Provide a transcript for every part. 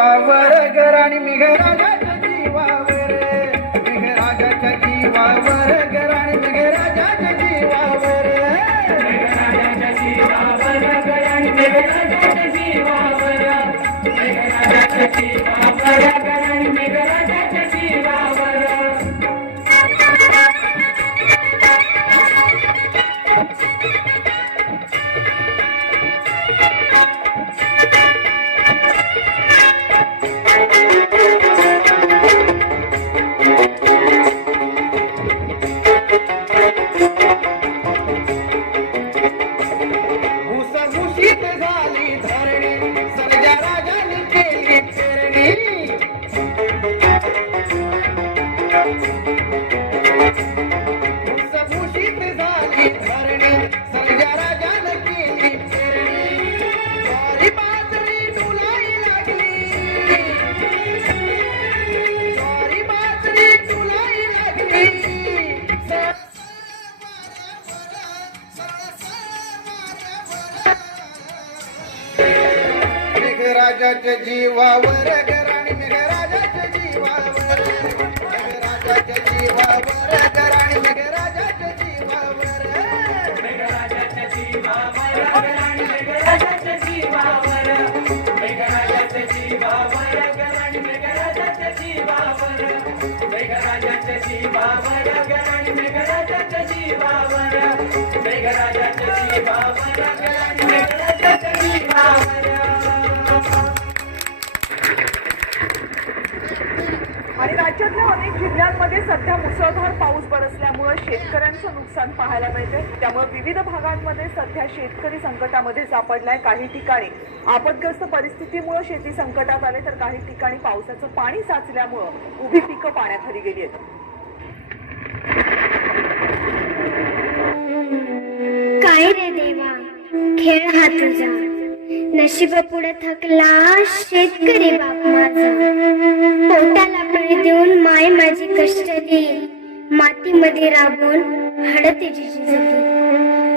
जीवावर घर आणि मेघराजाच्या जीवावर मेघराजाच्या जीवावर मेघराजाच्या जीवावर गराणी मेघराजाच्या जीवावर मेघराजाच्या जीवावर गराणी मेघराजाच्या जीवावर. मेघराजाच्या जीवावर गराणी मेघराजाच्या जीवावर मेघ मेघराजाच्या जीवावर गराणी मेघराजाच्या जीवावर मेघ मेघराजाच्या जीवावर गराणी मेघराजाच्या जीवावर मेघ मेघराजाच्या जीवावर गराणी मेघराजाच्या जीवावर. राज्यामध्ये सध्या मुसळधार पाऊस बरसल्यामुळे शेतकऱ्यांचं नुकसान पाहायला मिळते. त्यामुळे विविध भागांमध्ये सध्या शेतकरी संकटामध्ये सापडलाय. काही ठिकाणी आपदग्रस्त परिस्थितीमुळे शेती संकटात आले तर काही ठिकाणी पावसाचं पाणी साचल्यामुळं उभी पिकं पाण्याखाली गेली आहेत. काय रे देवा? खेळ हा तुझा. नशीब पुढे थकला शेतकरी बाप माझा. पोटाला बळी देऊन माय माझी कष्ट कष्टली मातीमध्ये राबून हडतेची जिजली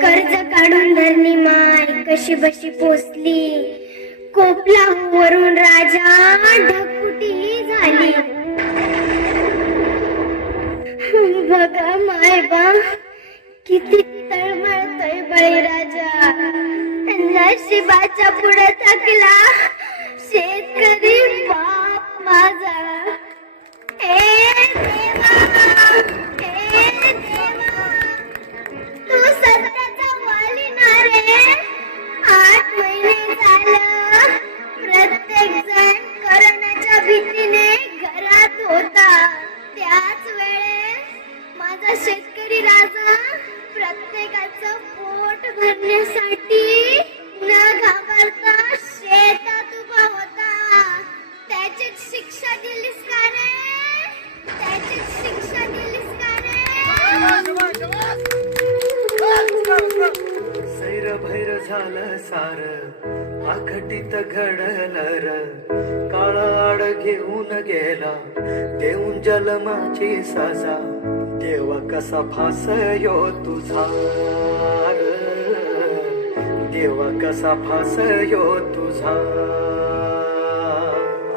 कर्ज काढून धरणी माय कशी बशी पोचली कोपला वरून राजा ढकुटी झाली. बघा माय बा किती तळमळतोय बळीराजा नशिबाच्या पुढे थकला. शेतकरी बाप माझा. हे देवा हे देवा. तू सत्याचा वाली ना रे. आठ महिने झालं. प्रत्येक जण करोनाच्या भीतीने घरात होता. त्याच वेळेस माझा शेतकरी राजा प्रत्येकाचं पोट भरण्यासाठी घाबरता शेतात उभा होता. शिक्षा दिलीस का रे? शिक्षा दिलीस का रे? सैर भैर झालं सार आखटीत घडलं र. काळाड घेऊन गेला देऊन जलमाची साजा. देवा कसा फासयो तुझा? देवा कसा फासयो तुझा?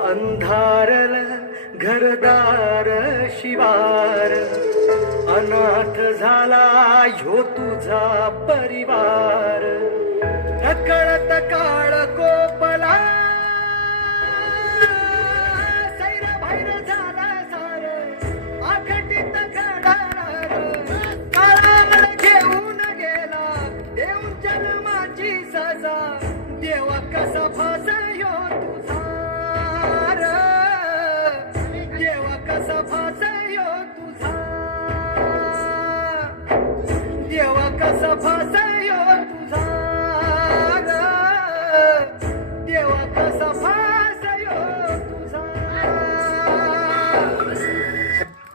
अंधारल घरदार शिवार अनाथ झाला ह्यो तुझा परिवार. कळत काळ कोपला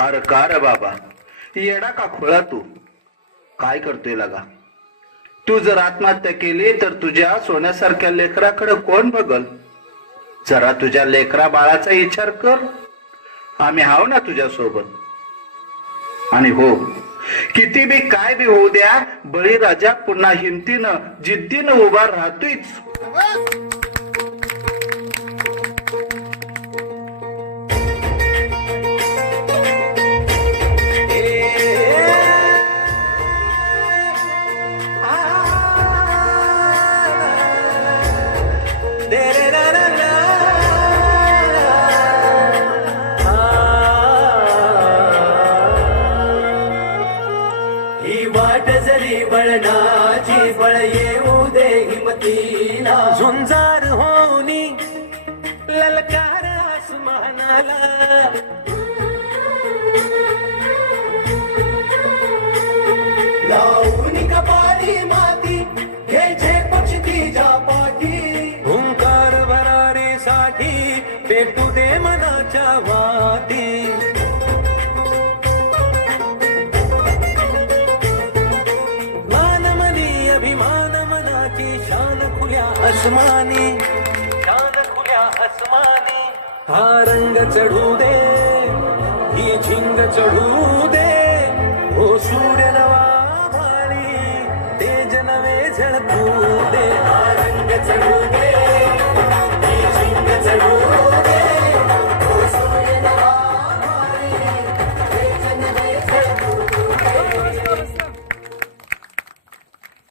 अरे का रे बाबा येडा का खोळा तू? काय करतोय लगा? तू जर आत्महत्या केली तर तुझ्या सोन्यासारख्या लेकराकडे कोण बघल? जरा तुझ्या लेकरा बाळाचा विचार कर. आम्ही हाव ना तुझ्या सोबत आणि हो किती बी काय बी होऊ द्या बळीराजा पुन्हा हिमतीनं जिद्दीनं उभा राहतोयच. करी बळणाची बळ येऊ दे हिमतीला. झुंजार होनी ललकार आसमानाला. पेटू दे मनाच्या वाटी. आसमानी चांद खुल्या आसमानी हा रंग चढू दे ही झिंग चढू दे. हो सूर्य नवा भारी तेज नवे झळकू दे. हा रंग चढू